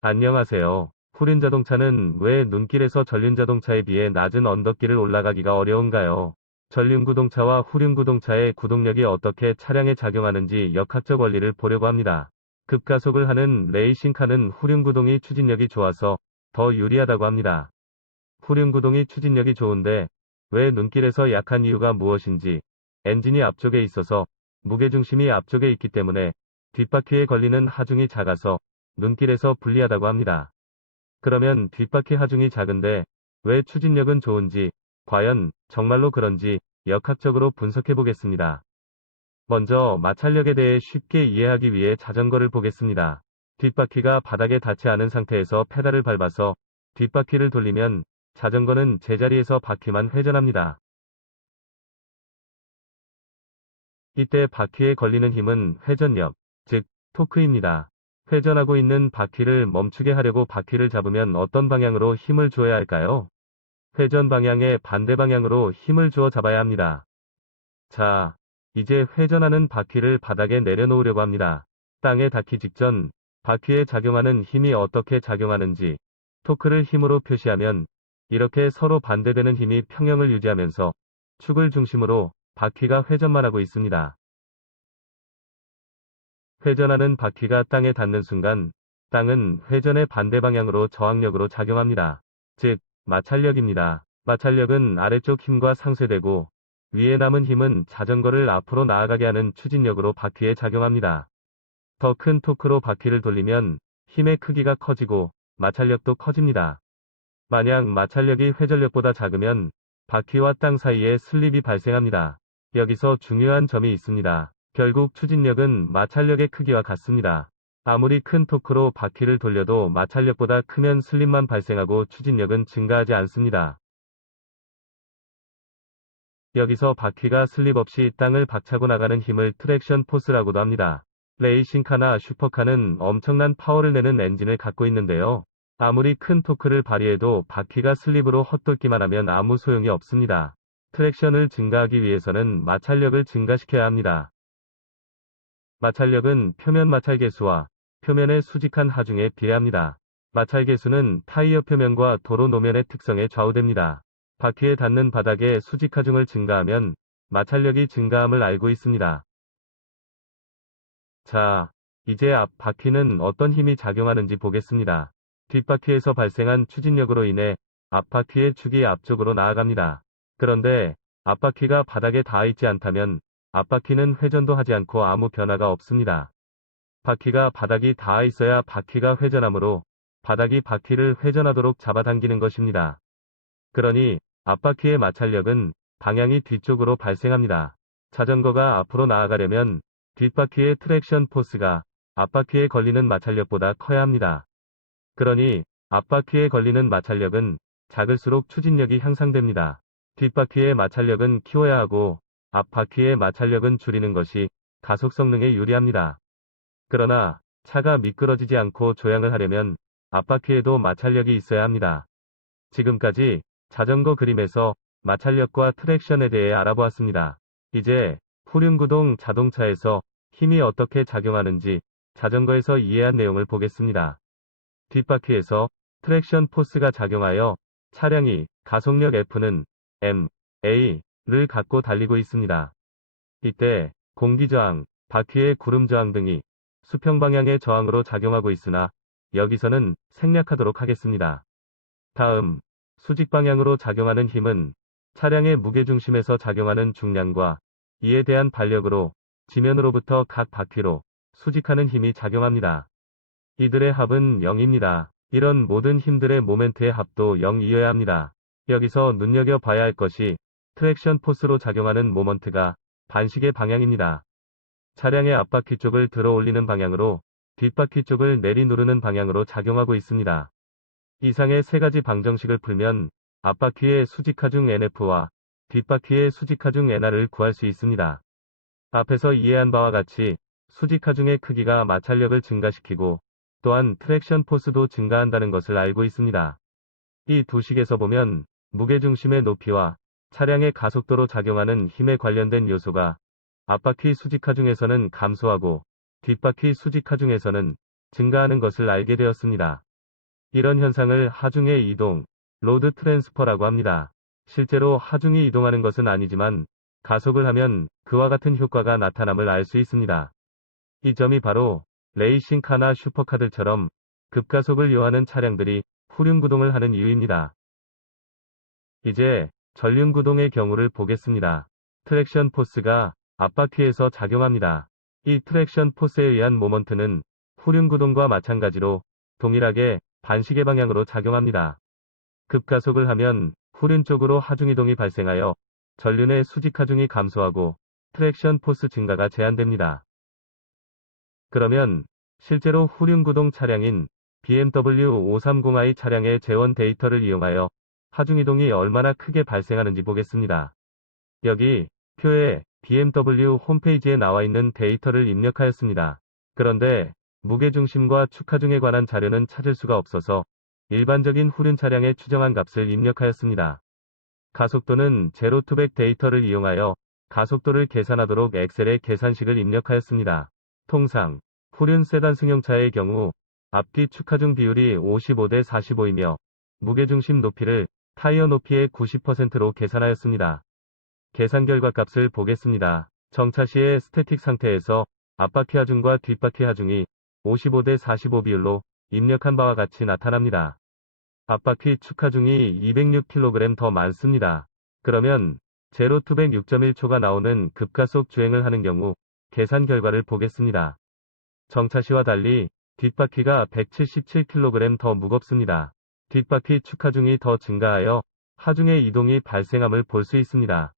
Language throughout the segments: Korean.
안녕하세요. 후륜 자동차는 왜 눈길에서 전륜 자동차에 비해 낮은 언덕길을 올라가기가 어려운가요? 전륜 구동차와 후륜 구동차의 구동력이 어떻게 차량에 작용하는지 역학적 원리를 보려고 합니다. 급가속을 하는 레이싱카는 후륜 구동이 추진력이 좋아서 더 유리하다고 합니다. 후륜 구동이 추진력이 좋은데 왜 눈길에서 약한 이유가 무엇인지, 엔진이 앞쪽에 있어서 무게중심이 앞쪽에 있기 때문에 뒷바퀴에 걸리는 하중이 작아서 눈길에서 불리하다고 합니다. 그러면 뒷바퀴 하중이 작은데 왜 추진력은 좋은지, 과연 정말로 그런지 역학적으로 분석해 보겠습니다. 먼저 마찰력에 대해 쉽게 이해하기 위해 자전거를 보겠습니다. 뒷바퀴가 바닥에 닿지 않은 상태에서 페달을 밟아서 뒷바퀴를 돌리면 자전거는 제자리에서 바퀴만 회전합니다. 이때 바퀴에 걸리는 힘은 회전력, 즉 토크입니다. 회전하고 있는 바퀴를 멈추게 하려고 바퀴를 잡으면 어떤 방향으로 힘을 줘야 할까요? 회전 방향의 반대 방향으로 힘을 주어 잡아야 합니다. 자, 이제 회전하는 바퀴를 바닥에 내려놓으려고 합니다. 땅에 닿기 직전 바퀴에 작용하는 힘이 어떻게 작용하는지 토크를 힘으로 표시하면 이렇게 서로 반대되는 힘이 평형을 유지하면서 축을 중심으로 바퀴가 회전만 하고 있습니다. 회전하는 바퀴가 땅에 닿는 순간 땅은 회전의 반대 방향으로 저항력으로 작용합니다. 즉, 마찰력입니다. 마찰력은 아래쪽 힘과 상쇄되고 위에 남은 힘은 자전거를 앞으로 나아가게 하는 추진력으로 바퀴에 작용합니다. 더 큰 토크로 바퀴를 돌리면 힘의 크기가 커지고 마찰력도 커집니다. 만약 마찰력이 회전력보다 작으면 바퀴와 땅 사이에 슬립이 발생합니다. 여기서 중요한 점이 있습니다. 결국 추진력은 마찰력의 크기와 같습니다. 아무리 큰 토크로 바퀴를 돌려도 마찰력보다 크면 슬립만 발생하고 추진력은 증가하지 않습니다. 여기서 바퀴가 슬립 없이 땅을 박차고 나가는 힘을 트랙션 포스라고도 합니다. 레이싱카나 슈퍼카는 엄청난 파워를 내는 엔진을 갖고 있는데요. 아무리 큰 토크를 발휘해도 바퀴가 슬립으로 헛돌기만 하면 아무 소용이 없습니다. 트랙션을 증가하기 위해서는 마찰력을 증가시켜야 합니다. 마찰력은 표면 마찰 계수와 표면의 수직한 하중에 비례합니다. 마찰 계수는 타이어 표면과 도로 노면의 특성에 좌우됩니다. 바퀴에 닿는 바닥의 수직 하중을 증가하면 마찰력이 증가함을 알고 있습니다. 자, 이제 앞 바퀴는 어떤 힘이 작용하는지 보겠습니다. 뒷바퀴에서 발생한 추진력으로 인해 앞바퀴의 축이 앞쪽으로 나아갑니다. 그런데 앞바퀴가 바닥에 닿아 있지 않다면 앞바퀴는 회전도 하지 않고 아무 변화가 없습니다. 바퀴가 바닥이 닿아 있어야 바퀴가 회전하므로 바닥이 바퀴를 회전하도록 잡아당기는 것입니다. 그러니 앞바퀴의 마찰력은 방향이 뒤쪽으로 발생합니다. 자전거가 앞으로 나아가려면 뒷바퀴의 트랙션 포스가 앞바퀴에 걸리는 마찰력보다 커야 합니다. 그러니 앞바퀴에 걸리는 마찰력은 작을수록 추진력이 향상됩니다. 뒷바퀴의 마찰력은 키워야 하고 앞바퀴의 마찰력은 줄이는 것이 가속 성능에 유리합니다. 그러나 차가 미끄러지지 않고 조향을 하려면 앞바퀴에도 마찰력이 있어야 합니다. 지금까지 자전거 그림에서 마찰력과 트랙션에 대해 알아보았습니다. 이제 후륜구동 자동차에서 힘이 어떻게 작용하는지 자전거에서 이해한 내용을 보겠습니다. 뒷바퀴에서 트랙션 포스가 작용하여 차량이 가속력 F는 ma를 갖고 달리고 있습니다. 이때 공기저항, 바퀴의 구름저항 등이 수평 방향의 저항으로 작용하고 있으나 여기서는 생략하도록 하겠습니다. 다음, 수직 방향으로 작용하는 힘은 차량의 무게중심에서 작용하는 중량과 이에 대한 반력으로 지면으로부터 각 바퀴로 수직하는 힘이 작용합니다. 이들의 합은 0입니다. 이런 모든 힘들의 모멘트의 합도 0이어야 합니다. 여기서 눈여겨봐야 할 것이 트랙션 포스로 작용하는 모먼트가 반식의 방향입니다. 차량의 앞바퀴 쪽을 들어 올리는 방향으로 뒷바퀴 쪽을 내리누르는 방향으로 작용하고 있습니다. 이상의 세 가지 방정식을 풀면 앞바퀴의 수직하중 NF와 뒷바퀴의 수직하중 NR을 구할 수 있습니다. 앞에서 이해한 바와 같이 수직하중의 크기가 마찰력을 증가시키고 또한 트랙션 포스도 증가한다는 것을 알고 있습니다. 이 두 식에서 보면 무게중심의 높이와 차량의 가속도로 작용하는 힘에 관련된 요소가 앞바퀴 수직하중에서는 감소하고 뒷바퀴 수직하중에서는 증가하는 것을 알게 되었습니다. 이런 현상을 하중의 이동, 로드 트랜스퍼라고 합니다. 실제로 하중이 이동하는 것은 아니지만 가속을 하면 그와 같은 효과가 나타남을 알 수 있습니다. 이 점이 바로 레이싱카나 슈퍼카들처럼 급가속을 요하는 차량들이 후륜구동을 하는 이유입니다. 이제 전륜구동의 경우를 보겠습니다. 트랙션 포스가 앞바퀴에서 작용합니다. 이 트랙션 포스에 의한 모먼트는 후륜구동과 마찬가지로 동일하게 반시계 방향으로 작용합니다. 급가속을 하면 후륜 쪽으로 하중이동이 발생하여 전륜의 수직 하중이 감소하고 트랙션 포스 증가가 제한됩니다. 그러면 실제로 후륜구동 차량인 BMW 530i 차량의 재원 데이터를 이용하여 하중이동이 얼마나 크게 발생하는지 보겠습니다. 여기 표에 BMW 홈페이지에 나와 있는 데이터를 입력하였습니다. 그런데 무게중심과 축하중에 관한 자료는 찾을 수가 없어서 일반적인 후륜 차량의 추정한 값을 입력하였습니다. 가속도는 제로 투백 데이터를 이용하여 가속도를 계산하도록 엑셀에 계산식을 입력하였습니다. 통상 후륜 세단 승용차의 경우 앞뒤 축하중 비율이 55대 45이며 무게중심 높이를 타이어 높이의 90%로 계산하였습니다. 계산 결과 값을 보겠습니다. 정차 시의 스태틱 상태에서 앞바퀴 하중과 뒷바퀴 하중이 55대 45 비율로 입력한 바와 같이 나타납니다. 앞바퀴 축하중이 206kg 더 많습니다. 그러면 제로 투백 6.1초가 나오는 급가속 주행을 하는 경우 계산 결과를 보겠습니다. 정차 시와 달리 뒷바퀴가 177kg 더 무겁습니다. 뒷바퀴 축하중이 더 증가하여 하중의 이동이 발생함을 볼 수 있습니다.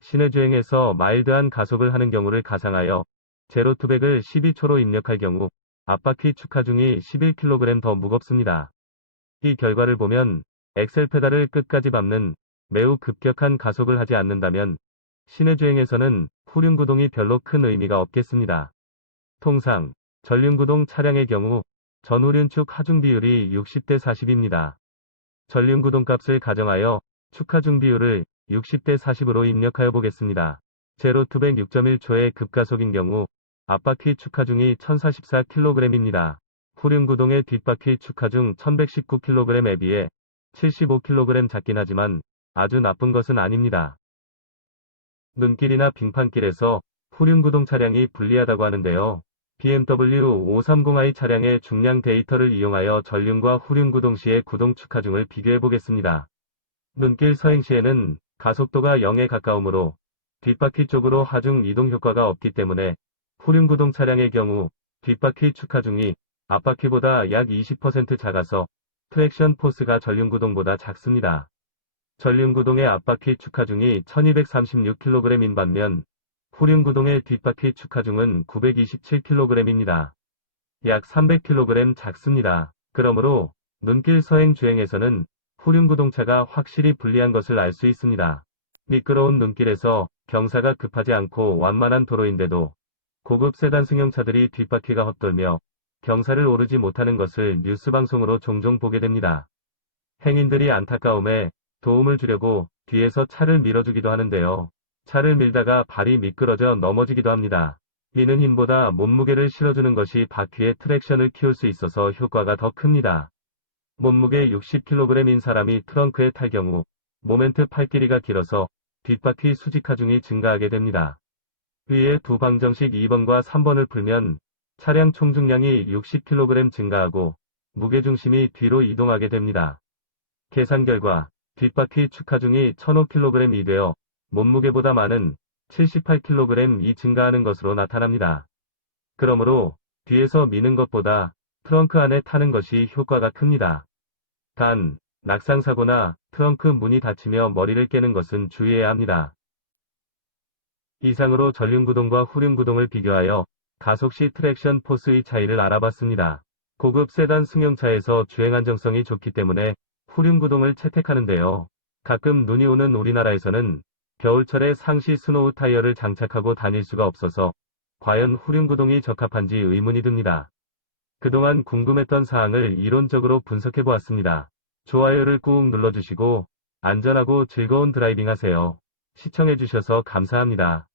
시내 주행에서 마일드한 가속을 하는 경우를 가상하여 제로 투백을 12초로 입력할 경우 앞바퀴 축하중이 11kg 더 무겁습니다. 이 결과를 보면 엑셀 페달을 끝까지 밟는 매우 급격한 가속을 하지 않는다면 시내 주행에서는 후륜구동이 별로 큰 의미가 없겠습니다. 통상 전륜구동 차량의 경우 전후륜축 하중 비율이 60대 40입니다. 전륜구동 값을 가정하여 축하중 비율을 60대 40으로 입력하여 보겠습니다. 제로 투백 6.1초의 급가속인 경우 앞바퀴 축하중이 1044kg입니다. 후륜구동의 뒷바퀴 축하중 1119kg에 비해 75kg 작긴 하지만 아주 나쁜 것은 아닙니다. 눈길이나 빙판길에서 후륜구동 차량이 불리하다고 하는데요. BMW 530i 차량의 중량 데이터를 이용하여 전륜과 후륜구동 시의 구동 축하중을 비교해 보겠습니다. 눈길 서행 시에는 가속도가 0에 가까우므로 뒷바퀴 쪽으로 하중 이동 효과가 없기 때문에 후륜구동 차량의 경우 뒷바퀴 축하중이 앞바퀴보다 약 20% 작아서 트랙션 포스가 전륜구동보다 작습니다. 전륜구동의 앞바퀴 축하중이 1236kg인 반면 후륜구동의 뒷바퀴 축하중은 927kg입니다. 약 300kg 작습니다. 그러므로 눈길 서행 주행에서는 후륜구동차가 확실히 불리한 것을 알 수 있습니다. 미끄러운 눈길에서 경사가 급하지 않고 완만한 도로인데도 고급 세단 승용차들이 뒷바퀴가 헛돌며 경사를 오르지 못하는 것을 뉴스방송으로 종종 보게 됩니다. 행인들이 안타까움에 도움을 주려고 뒤에서 차를 밀어주기도 하는데요. 차를 밀다가 발이 미끄러져 넘어지기도 합니다. 미는 힘보다 몸무게를 실어주는 것이 바퀴의 트랙션을 키울 수 있어서 효과가 더 큽니다. 몸무게 60kg인 사람이 트렁크에 탈 경우 모멘트 팔길이가 길어서 뒷바퀴 수직 하중이 증가하게 됩니다. 위에 두 방정식 2번과 3번을 풀면 차량 총중량이 60kg 증가하고 무게중심이 뒤로 이동하게 됩니다. 계산 결과 뒷바퀴 축하중이 1005kg이 되어 몸무게보다 많은 78kg이 증가하는 것으로 나타납니다. 그러므로 뒤에서 미는 것보다 트렁크 안에 타는 것이 효과가 큽니다. 단, 낙상사고나 트렁크 문이 닫히며 머리를 깨는 것은 주의해야 합니다. 이상으로 전륜구동과 후륜구동을 비교하여 가속 시 트랙션 포스의 차이를 알아봤습니다. 고급 세단 승용차에서 주행 안정성이 좋기 때문에 후륜구동을 채택하는데요. 가끔 눈이 오는 우리나라에서는 겨울철에 상시 스노우 타이어를 장착하고 다닐 수가 없어서 과연 후륜구동이 적합한지 의문이 듭니다. 그동안 궁금했던 사항을 이론적으로 분석해 보았습니다. 좋아요를 꾹 눌러주시고 안전하고 즐거운 드라이빙 하세요. 시청해 주셔서 감사합니다.